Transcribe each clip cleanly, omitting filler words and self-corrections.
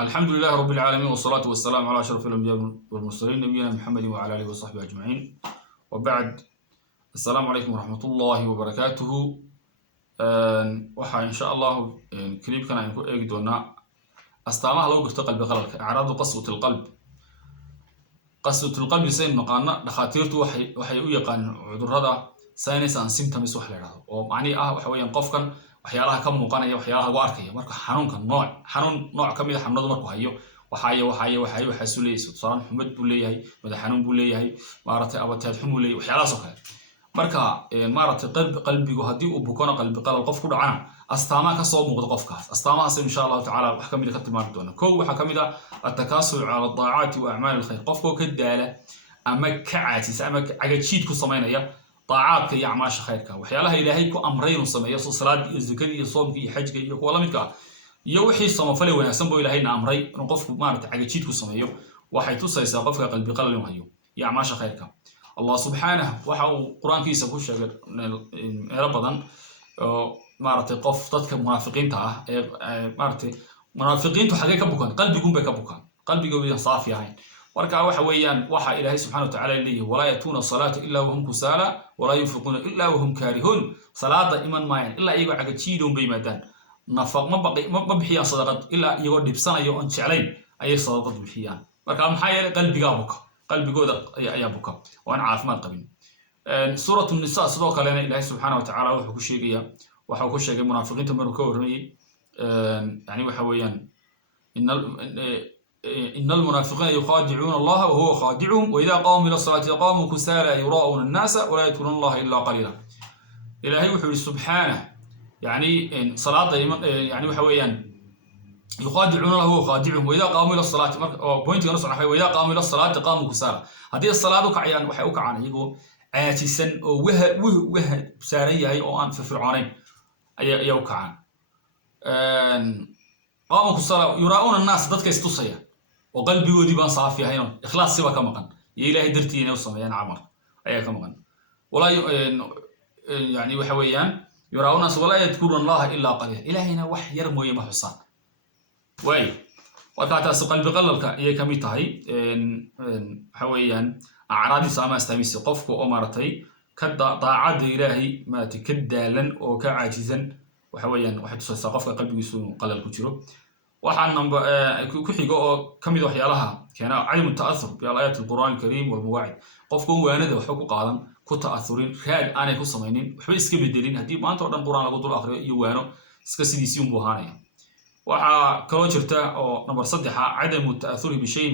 الحمد لله رب العالمين والصلاة والسلام على أشرف الأنبياء والمرسلين نبينا محمد وعلى آله وصحبه أجمعين وبعد. السلام عليكم ورحمة الله وبركاته. waxaa insha Allah clipkan aan ku eegi doonaa astaamaha lagu garto qalbi qalalka acraadu qaswatul qalbi sayn maqaana dhakhaatiirtu waxay u yaqaaneen cudurrada signs and symptoms wax la yiraahdo oo macni ah waxa weeyaan qofkan waxyaalaha ka muuqanaya waxyaalaha lagu arkayo marka xanuun nooc ka mid ah xanuunada markuu hayo waxa suulayso saan xumad buu leeyahay madax xanuun buu leeyahay maaragtay abataad xun buu leeyahay waxyaalahaas oo kale marka maaragtay qalbigu hadii uu bukoona qalbi qalal qof ku dhacana astaamaha ka soo muuqda qofkaas astaamahaas insha Allah ta'ala wax kamid ka timaad doona koow waxa kamid ah at-takaasul ala ad-da'aati wa a'maal al-khayr qofku ka daala ama ka caajis ama cagajiid ku sameynaya da'aadka iyo acmaasha khayrka waxyaalaha ilaahay ku amray inuu sameeyo salaad iyo zakada iyo soomka iyo xajka iyo kuwa la midka iyo wixii samafalay wanaagsan buu ilaahayna amray inuu qofku maaragtay cagajiid ku sameeyo waxay tusaysaa qofka qalbi qalal inuu hayo iyo acmaasha khayrka الله سبحانه وحاو قرآن كيسا كوشا ربضان مارتي قف ضدك منافقين تاع مارتي منافقين تو حقيقة بكون قلبي يكون بك بكون قلبي يكون صافي عين وركع وحويان وحا إلهي سبحانه وتعالى اللي ولا يأتون الصلاة إلا وهم كسالى ولا ينفقون إلا وهم كارهون صلاة إيمان ماين إلا يقع عقتشيدهم بيمدان نفق ما بحيان صدقات إلا يقول بسنة يوم علين أي صدقات بحيان وركع محايا قلبي قابك قلبي جودا يا بكا وأنا عارف ما قبل. سورة النساء صدق لنا الله سبحانه وتعالى وحكوا شيء وحكوا شيء منافقين تمروا كورمي يعني وحويان إن المنافقين يخادعون الله وهو خادعهم وإذا قاموا إلى الصلاة قاموا كسالى يراءون الناس ولا يذكرون الله إلا قليلا. إلهي وحول سبحانه يعني صلاة يعني وحويان يخادعون الله وهو خادعهم وإذا قاموا إلى الصلاة بوينت نص عن وإذا قاموا إلى الصلاة قاموا كسالى هذه الصلاة كعيان وحيوك عن يقول عاتسا وه سارية أي أو أن في فرعونين أي يوك عن قاموا كسالى يراؤون الناس ضدك يستوصيا وقلبي ودي بان صافي هنا إخلاص سوا كما كان يلاهي درتي نوصل يعني عمر أي كما كان ولا يعني وحويان يراؤون الناس ولا يذكرون الله إلا قليلا إلهنا وحي يرمي محصان واي وكاتاس قلب قللك اي كمي تahay حويان اعراضي سما استميس قفك او مارتي كداعد الهي ما تكدالن او كعاجزن وحويان waxa tusaysa qofka qalbigiisu qalal ku jiro waxaan ku xigo oo kamid waxyaalaha keena cilmu ta'athur bi ayat al-Qur'an al-Karim wal mawa'id qofku waanada waxa ku qaadan ku ta'athurin raad aanay ku sameeynin waxba iska bedelin hadii maanta oo dhan Qur'an lagu dul akhriyo iyo waano iska sidiisii u buuhaanaya وحا كروجرتا أو نمبر 3 عدم التأثر بشيء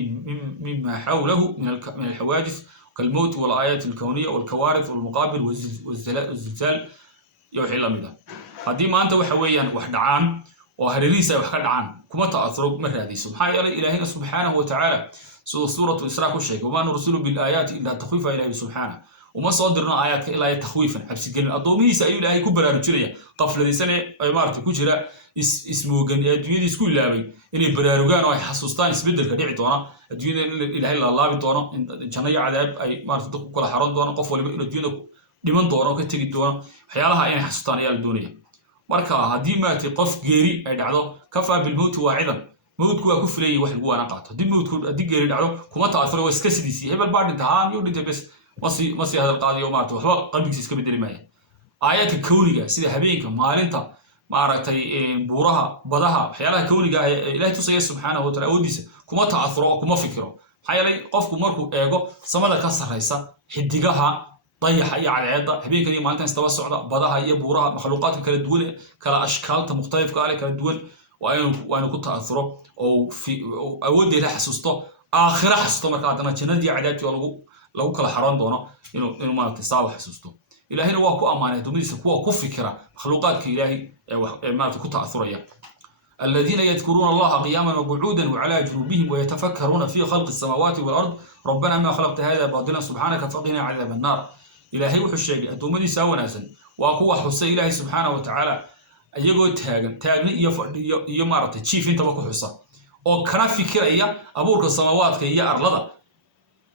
مما حوله من الحوادث كالموت والآيات الكونية والكوارث والمقابل والزلزال يوحي الله مذا هذه ما أنت وحويا وحدعان وهريسة وحدعان كما تأثروا مرة هذه سبحانه إلهنا سبحانه وتعالى سورة الإسراء والشيء وما نرسل بالآيات إلا تخويف إلهي سبحانه وما صدرنا آيات إلا تخويفا حبس الجنة الضوميس أي إلهي كبرى رجلية قفل ذي سنة عمارة كجرة اسمه جن الدنيا سكول لابي إني براروجان أو حسوستان يسبدل كديع دونا الدنيا إلهي الله بدونا إن كان يعذب أي ما تدق كل حرام دونا قفوا الدنيا لمن دونا وكتجي دونا حيالها يعني حسوستان يا الدنيا مركا هدي ما تقف جيري أي دعوة كفى بالموت واعظا موت كوا كفري واحد جوا نقاط هدي موت هدي جيري دعوة كم تأثر وسكسي دي هبل بعد انتهام يقول أنت بس مصي هذا القاضي يوم ماتوا هو قلبك يسكب الدنيا آيات الكونية سيد حبيبك مالنتا maaragtay buuraha badaha waxyaalaha kawliga ilaahay tusaya subhanahu wa ta'ala wadiisa kuma taasuro kuma fikiro xayalay qofku markuu eego samada ka sareysa xidigaha dayaxa iyo cadceeda habeenkii maalintan istaba socda badaha iyo buuraha makhluuqaadka kala duwan kala ashkaalta muxtalifka ah kala duwan waa ku taasuro oo awoodeeda xasuusto aakhira xasuusto marka hadana jannadii cadaabtii lagu kala xaroon doono inuu maaragtay saawa xasuusto إلهينا واكو أمانة دميسة واكو فكرة مخلوقات كإلهي ما تكون أثرية الذين يذكرون الله قياما وقعودا وعلى جنوبهم ويتفكرون في خلق السماوات والأرض ربنا ما خلقت هذا باطلا سبحانك فقنا عذاب النار إلهي وحشيك أدومني ساوى ناسا واكو حسي إلهي سبحانه وتعالى أيقو تاغني يمارت تشيف انت واكو حسا أو كان فكرة إيا أبورك السماوات كإيا أرلدا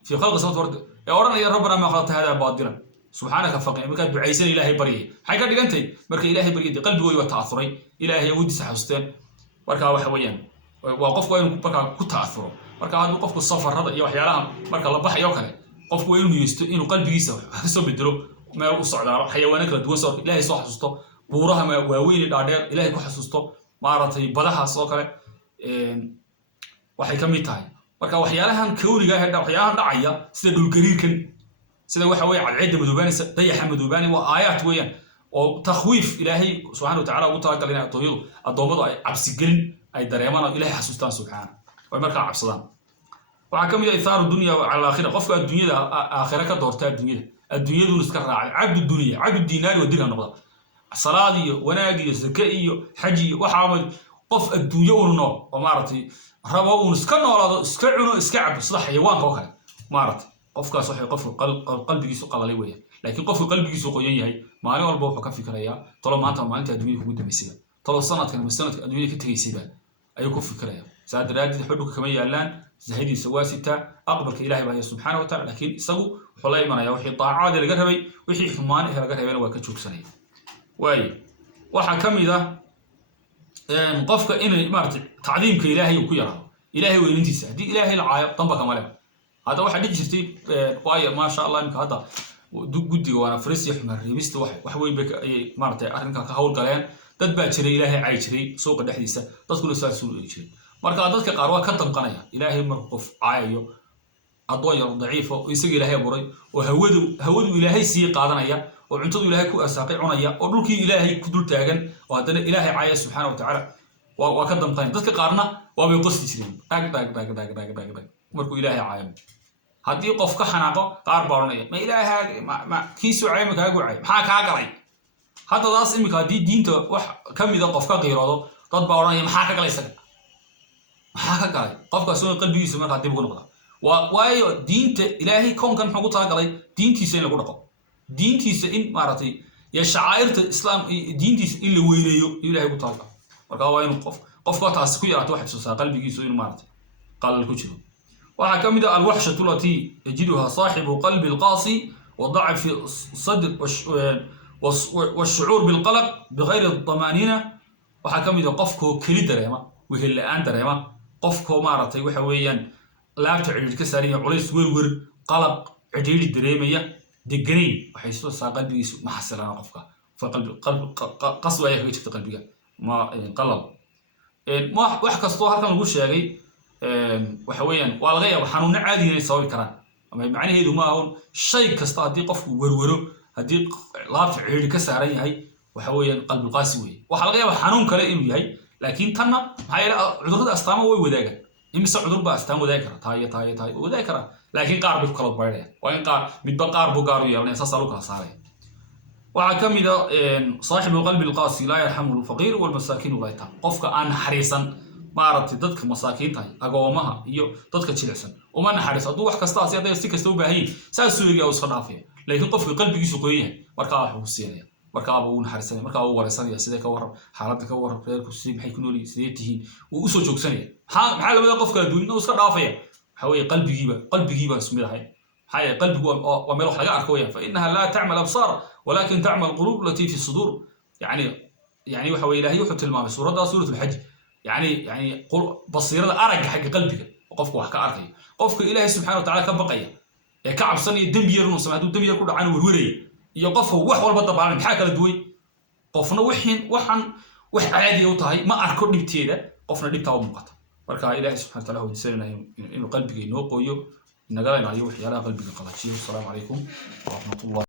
في خلق السماوات والأرض يا ورنا يا ربنا ما خلقت هذا باطلا سبحانك فقنا مركا دعيسان إلهي بريه حاجة دغنتي مركا إلهي بريه قلبي وي وتاثري إلهي ودي سحوستين مركا waxa weeyaan وقف وين مركا كتأثره مركا هذا قف السفر هذا يروح يراهم مركا الله بح يوكله قف وين إنه قلبه يسوي حسب بدرو ما يوصل على حيوانات لا دوسر إلهي صح حسسته بورها ما واوين الأعداء إلهي كحسسته معرضي بدها صاكله waxay kamid tahay marka waxyaalahan kawriga ah waxyaalahan dhacaya sida dhul gariirkan sida waxa way cadceeda madoobaanaysa dayaxa madoobaani waa aayat weeyaan oo takhwiif ilaahay subhanahu wa ta'ala ugu talagalay in adoomadu ay cabsi gelin ay dareemaan ilaahay xasuustaan subhanahu way marka cabsadaan waxa kamid ah ithaaru dunya wa al-aakhirah qofka adduunyada aakhira ka doorta adduunyadu iska raacay abdu dunya abdu dinar wa dirham noqda salaadiyo wanaagiyo zakaiyo haji waxa qof adduunyo uu nool oo maartay rabo uu iska noolaado iska cuno iska cabo sida xayawaanka oo kale maartay qofkaas waxa qof qalbigiisu qalalay weeyaan laakiin qofka qalbigiisu qoyan yahay maalin walba wuxuu ka fikirayaa tolo maanta maalinta adduunyada ugu dambeysay tolo sanadkan adduunyada ka tagaysay ayuu ku fikirayaa saadaraadii xudduka kama yaalaan zahadiisa waasita aqbalka ilaahay baa subhanahu wa ta'ala laakiin isagu wuxuu la imanaya wixii taacada laga rabay wixii xumaan laga rabayna waa ka joogsanay waxa kamid ah qofka inay maartay tacdiimka ilaahay uu ku yaraado ilaahay weynintiisa hadii ilaahay la caayo tanba kama leh hada waxa dhigi jirtay waayo ma sha Allah imka hada gudiga wana farisi xumar reebista wax weyn bay maartay arrinka ka hawl galeen dad baa jiray ilaahay caay jiray suuqa dhexdiisa dadkuna saas u jiray marka dadka qaar waa ka tanqanaya ilaahay markuu qof caayo adooyo daciif oo isaga ilaahay buray oo hawadu ilaahay sii qaadanaya oo cuntadu ilaahay ku asaaqay cunaya oo dhulkii ilaahay ku dul taagan oo hadana ilaahay caaya subhanahu wa ta'ala waa ka damqan dadka qaarna waa bay qosti jireen dag markuu ilaahay caayo hadii qof ka xanaaqo qaar baaranaya ma ilaahay ma kiisu caayma kaagu caay maxaa ka galay hadda daas imika hadii diinta wax kamida qof ka qeyrado dad baaranaya maxaa ka galay isaga maxaa ka galay qofka soo qalbigiisa marka dib ugu noqda waayo diinta ilaahay koonkan wuxuu ku talagalay diintiisa in lagu dhaqo diintiisa in maartay ya shaairta islaam diintiisa in la weyneeyo ilaahay ku talagalay marka waa in qofka taas ku yaraato wax soo qalbigiisa in maartay qalal ku jiro waxa kamid ah alwahshatu lati yajiduha saahibu qalbi alqasi wa da'f sadr والشعور بالقلق بغير الطمانينه waxa kamid ah qofku kali dareema wixii la aan dareema qofku maartay waxa weeyaan laabta cilid ka saariya culays werwer qalab cidhiidhi dareemaya deganay waxay soo saaqadiisu ma xasilana qofka fa qalbi qaswa ay ka jirto qalbiga ma qalab ma wax kasto halkan lagu sheegay waxa weeyaan waa laga yaabaa xanuun caadi ah sababi karaan ama macnaheedu ma ahan shay kasta hadii qofku werwero hadii laabta cilid ka saaran yahay waxa weeyaan qalbi qaasi weey waxa laga yaabaa xanuun kale inuu yahay laakiin tanna maxay cudurrada astaama way wadaagaan imisa cudur ba astaan wadaag kara taay wadaag kara laakiin qaar bay kala baydhay waa in qaar midba qaar buu gaar u yeelanay sasalu kala saaray waxa kamida saaxibu qalbi alqasi la yarhamu alfaqir wal masakin wa layta qofka aan xariisan maartay dadka masaakiinta agoomaha iyo dadka jilicsan uma naxariis aduu wax kasta si kasta u baahay saas suugiga oo iska dhaafay laakiin qofka qalbigiisu qoyan marka waxa uu siinaya marka uu naxariisanay marka uu waraysanaya sida ka warrab xaaladda ka warrab reerku si maxay ku noolii sidee tihiin uu u soo joogsanaya maxaa labada qof kala duwan oo iska dhaafaya waxa weeye qalbigiiba isku mid ahay حي قلبك وملوح لقى أركويا فإنها لا تعمل أبصار ولكن تعمل قلوب التي في الصدور يعني وحوي إلهي وحط المام سورة الحج يعني بصيرة أرق حق قلبك وقفك وحكى أركي قفك إلهي سبحانه وتعالى كبقية كعب صني الدم يرون سمعت الدم يكون عنه والوري يقفه وح والبطب على محاكى الدوي قفنا وح عادي وطهي ما أركض نبتيده قفنا نبتاه مقطع marka ilaahay subhanahu wa ta'ala uu disanay inuu qalbiga inoo qoyo naga ilaaliyo waxyaalaha qalbiga qalajiyay. Assalamu alaykum wa rahmatullahi